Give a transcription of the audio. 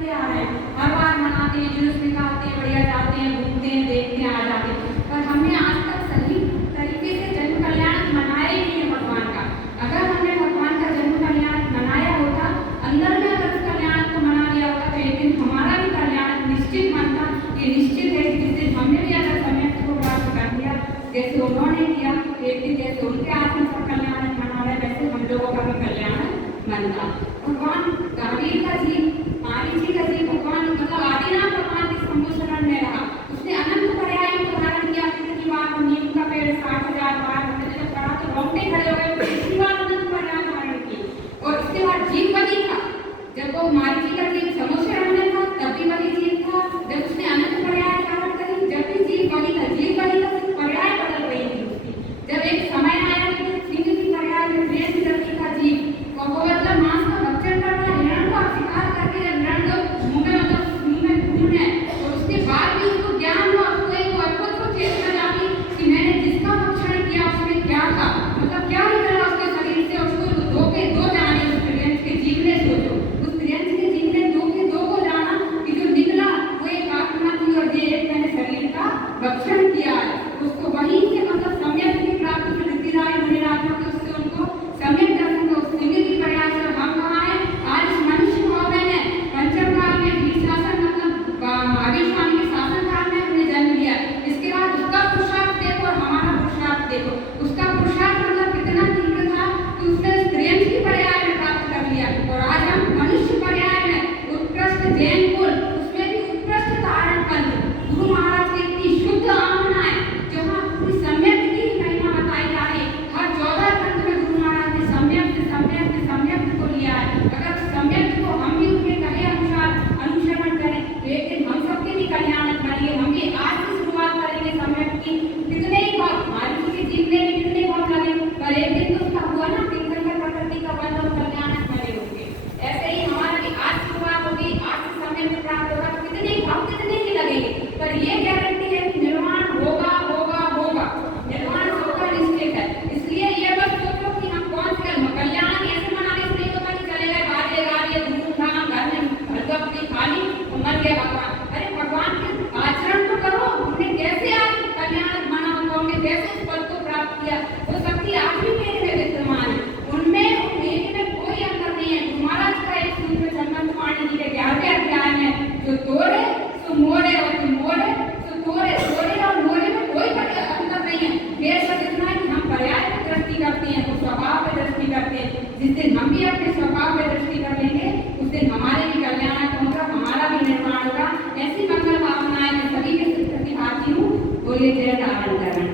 बढ़िया आ रहे हैं, हर बार मनाते हैं, जुलूस निकालते हैं, बढ़िया जाते हैं, घूमते हैं, देखते हैं, आ जाते हैं, पर हमने आज तक सही तरीके से जन्म कल्याण मनाया ही नहीं है भगवान का। अगर हमने भगवान का जन्म कल्याण मनाया होता, अंदर में अगर उस कल्याण को मना लिया होता, तो एक दिन हमारा भी कल्याण निश्चित बनता। ये निश्चित है जिस दिन हमने भी अगर समय को प्राप्त कर लिया जैसे उन्होंने किया, एक दिन जैसे उनके आत्म का कल्याण मना रहे वैसे हम लोगों का भी कल्याण बनता। भगवान महावीर का जीव, मारीची का जीव, भगवान मतलब आदिनाथ भगवान के संबोधन में रहा, उसने अनंत पर्यायों को धारण किया। कितनी बार नीम का पेड़ 60,000 बार हमने जब पढ़ा तो रोंगटे खड़े हो गए, कितनी बार अनंत पर्याय धारण किए। और इसके बाद जीव वही था, जब वो मारीची का जीव समुद्र में था तब भी वही जीव था, जब उसने अनंत पर्याय धारण करी जब भी जीव वही था, जीव वही था, पर्याय बदल रही थी उसकी। जब एक समय आया कि सिंह की पर्याय में प्रेम जाति का जीव वो मतलब मांस का भक्षण कर रहा है, हिरण का शिकार करके हिरण को मुंह में मतलब मुंह में खून है, और उसके बाद भी उसको ज्ञान हुआ, उसको एक अद्भुत को चेतना जागी कि मैंने जिसका भक्षण किया उसमें क्या था, मतलब क्या निकला उसके शरीर से। उसको दो के दो जाने उस त्रियंश के जीव ने, सोचो उस त्रियंश के जीव ने दो के दो को जाना कि जो निकला वो एक आत्मा थी और ये एक मैंने शरीर का भक्षण किया है। उसको वहीं से मतलब सम्यक की प्राप्ति में ऋतिराज मुनिराजों के उससे उनको सम्यक दर्शन को सिंह की प्रयास से हम कहाँ है आज इस मनुष्य हो गए हैं। पंचम काल में भी शासन मतलब महावीर स्वामी के शासन काल में हमने जन्म लिया। इसके बाद उसका पुरुषार्थ देखो और हमारा पुरुषार्थ देखो। उसका पुरुषार्थ मतलब कितना तीव्र था कि उसने त्रियंश की पर्याय में प्राप्त कर लिया, और आज हम मनुष्य पर्याय में उत्कृष्ट जैन कुल उसमें भी उत्कृष्ट तारण पंथ गुरु महाराज की इतनी शुद्ध आमना है जहाँ पूरी सम्यक की महिमा बताई जा रही। हर 14 पंथ में गुरु महाराज ने सम्यक को लिया है। अगर सम्यक को हम भी उनके कहे अनुसार अनुसरण करें तो एक दिन हम सबके भी कल्याण करेंगे। हम भी आज से शुरुआत करेंगे सम्यक की। कितने ही भाव हमारे के जीवने में कितने भाव लगे, पर एक दिन तो उसका हुआ ना तीर्थंकर प्रकृति का बंध और कल्याण बने होंगे। ऐसे ही हमारा भी आज शुरुआत होगी, आज से समय में प्राप्त होगा, कितने भाव कितने ही लगेंगे, पर ये गारंटी है कि निर्माण होगा होगा होगा, निर्माण होगा निश्चित है। इसलिए ये बस सोचो कि हम कौन से कल्याण ऐसे मनाने से नहीं होता कि चले गए बाजे गाजे धूमधाम घर में भरगपती खाली मर गए भगवान। अरे भगवान के आचरण तो करो, उन्होंने कैसे आज कल्याण मना उन्होंने कैसे इस पद को प्राप्त किया, वो शक्ति आज भी मेरे में विद्यमान है, उनमें और मेरे में कोई अंतर नहीं है। महाराज का एक सूत्र चंदन पाणी जी के 11वें अध्याय में जो तोड़े सो मोड़े और जो मोड़े सो तोड़े, तोड़े और मोड़े में कोई अंतर नहीं है। मेरे साथ इतना है कि हम पर्याय पर दृष्टि करते हैं, वो स्वभाव पर दृष्टि करते हैं। जिस दिन हम भी अपने स्वभाव पर दृष्टि कर लेंगे उस दिन हमारे भी कल्याण होगा, हमारा भी निर्माण होगा। ऐसी मंगल भावनाएं मैं सभी के प्रतिभागी हूँ। बोलिए जय नारायण।